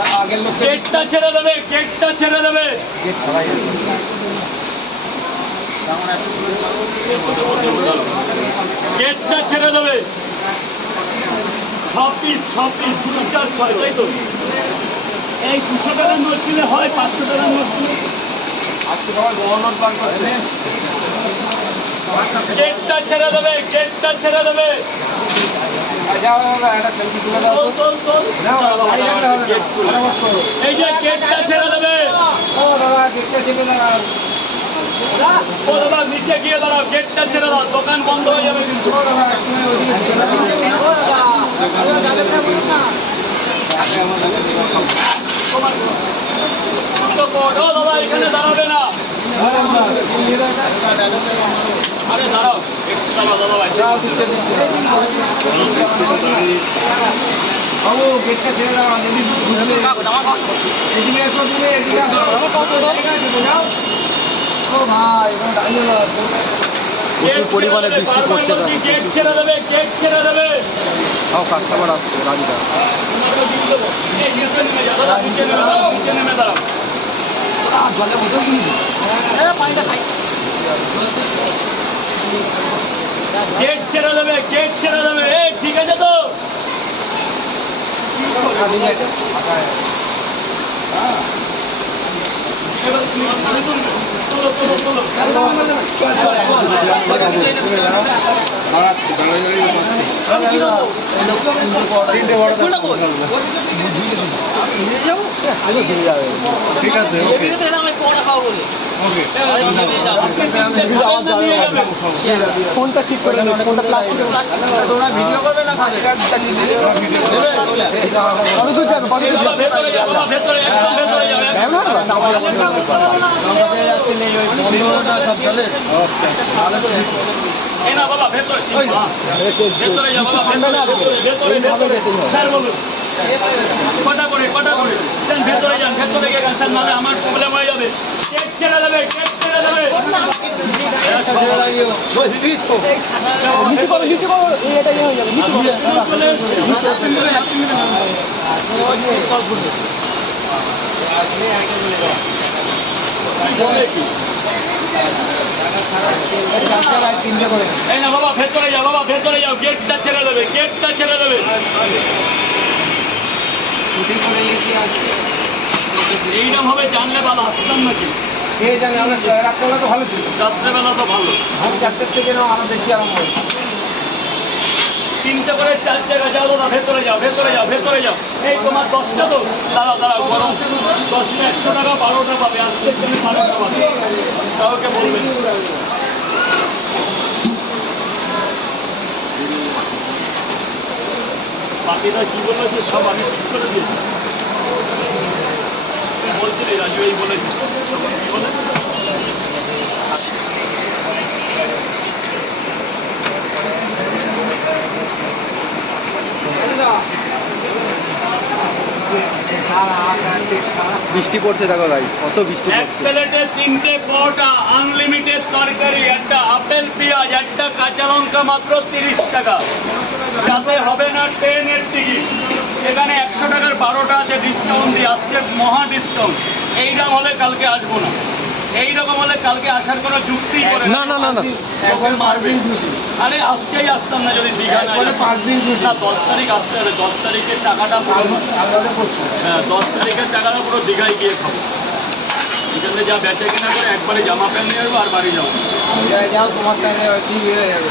गेटটা ছেড়ে দেবে, गेटটা ছেড়ে দেবে। गेटটা ছেড়ে দেবে। 6 পিস 2 4 6 তাই তো? এই 200 টাকার নোট দিলে হয়, 500 টাকার নোট দিলে। আজকে সবাই গভর্নর বার করছে। गेटটা ছেড়ে দেবে, गेटটা ছেড়ে দেবে। যাও দাদা একটা সেলফি তুলে দাও তো। নাও ভাই একটা হবে না। ফটাফট করো। এই যে गेटটা ছেড়ে দেবে। ও দাদা গেটটা চেপে দাও। ও দাদা নিচে গিয়ে দাঁড়াও, गेटটা ছেড়ে দাও, দোকান বন্ধ হয়ে যাবে কিন্তু। ও দাদা একটু ওইদিকে চলে দাও। ও দাদা আরে যাবেন না বলুন না। ও দাদা এখানে দাঁড়াবে না। আরে দাঁড়াও একটু দাঁড়াও দাদা ভাই। যাও দিচ্ছে বাবু গেটটা ছেড়ে দাও যদি বুঝলে এদিকে এসো তুমি এদিকে আসো ঠিক আছে তো যাও ও ভাই এখানে দাঁড়িয়ে যাও প্রচুর পরিমাণে বৃষ্টি পড়ছে। গেট ছেড়ে দেবে, গেট ছেড়ে দেবে। সব কাস্টমার আসছে রাজিদা নিচে নেমে দাঁড়াও। জলে বোতল কিনবি পানিটা খাই গেট ছেড়ে দেবে, গেট ছেড়ে দেবে। এই ঠিক আছে তো? এবার তুমি পানি তুলবে। তোলো তোলো তোলো। ঠিক আছে ফোনটা ঠিক করে ফোনটা তোমরা ভিডিও করবে না খাবে কত দূর যাবে কত দূর যাবে ভেতরে একদম ভেতরে যাবে। সব চলে এই না বাবা ভেতরে ভেতরে যা বাবা ভেতরে ভেতরে ভেতরে স্যার বলুন কটা করে দেন ভেতরে যান ভেতরে গিয়ে স্যার নাহলে আমার প্রবলেম হয়ে যাবে। কেক ছেড়ে দেবে, কেক ছেড়ে দেবে। নিচে করো এটা হয়ে যাবে এই না বাবা ভেতরে যাও, বাবা ভেতরে যাও, গেটটা ছেড়ে দেবে, গেটটা ছেড়ে দেবে। এইরকম ভাবে জানলে ভালো আসতাম নাকি? এই জানি আমরা রাত্রেবেলা তো ভালো ছিল রাত্রেবেলা তো ভালো। আমি 4টের থেকে না আরো বেশি আরাম হয় 3টে করে 4 জায়গা যাও দাদা ভেতরে যাও ভেতরে যাও ভেতরে যাও। এই তোমার 10টা তো দাঁড়াও গরম 10টা 100 টাকা 12টা পাবে আজকের জন্য 12টা পাবে কাউকে বলবেন। বাকিটা কি বলেছে সব আমি ঠিক করে দিয়েছি। বলছিলি রাজু এই বলেছি কি বলে বৃষ্টি পড়ছে দেখো ভাই কত বৃষ্টি এক প্লেটে 3টে পরোটা আনলিমিটেড তরকারি একটা আপেল পেঁয়াজ একটা কাঁচা লঙ্কা মাত্র 30 টাকা। যাতে হবে না ট্রেনের টিকিট। এখানে 100 টাকার 12টা আছে ডিসকাউন্ট দিয়ে আজকে মহা ডিসকাউন্ট। এইরকম হলে কালকে আসবো না, এইরকম হলে কালকে আসার কোনো যুক্তি করে না না না না এখন মারবে। আরে আজকেই আসতাম না যদি দীঘা না 5 দিন না 10 তারিখ আসতে হবে। 10 তারিখের টাকাটা পুরো হ্যাঁ 10 তারিখের টাকাটা পুরো দীঘায় গিয়ে খাবো। এখানে যা বেচা কিনা করে একবারে জামা প্যান্ট নিয়ে আসবো আর বাড়ি যাবো। যাও তোমার ঠিক হয়ে যাবে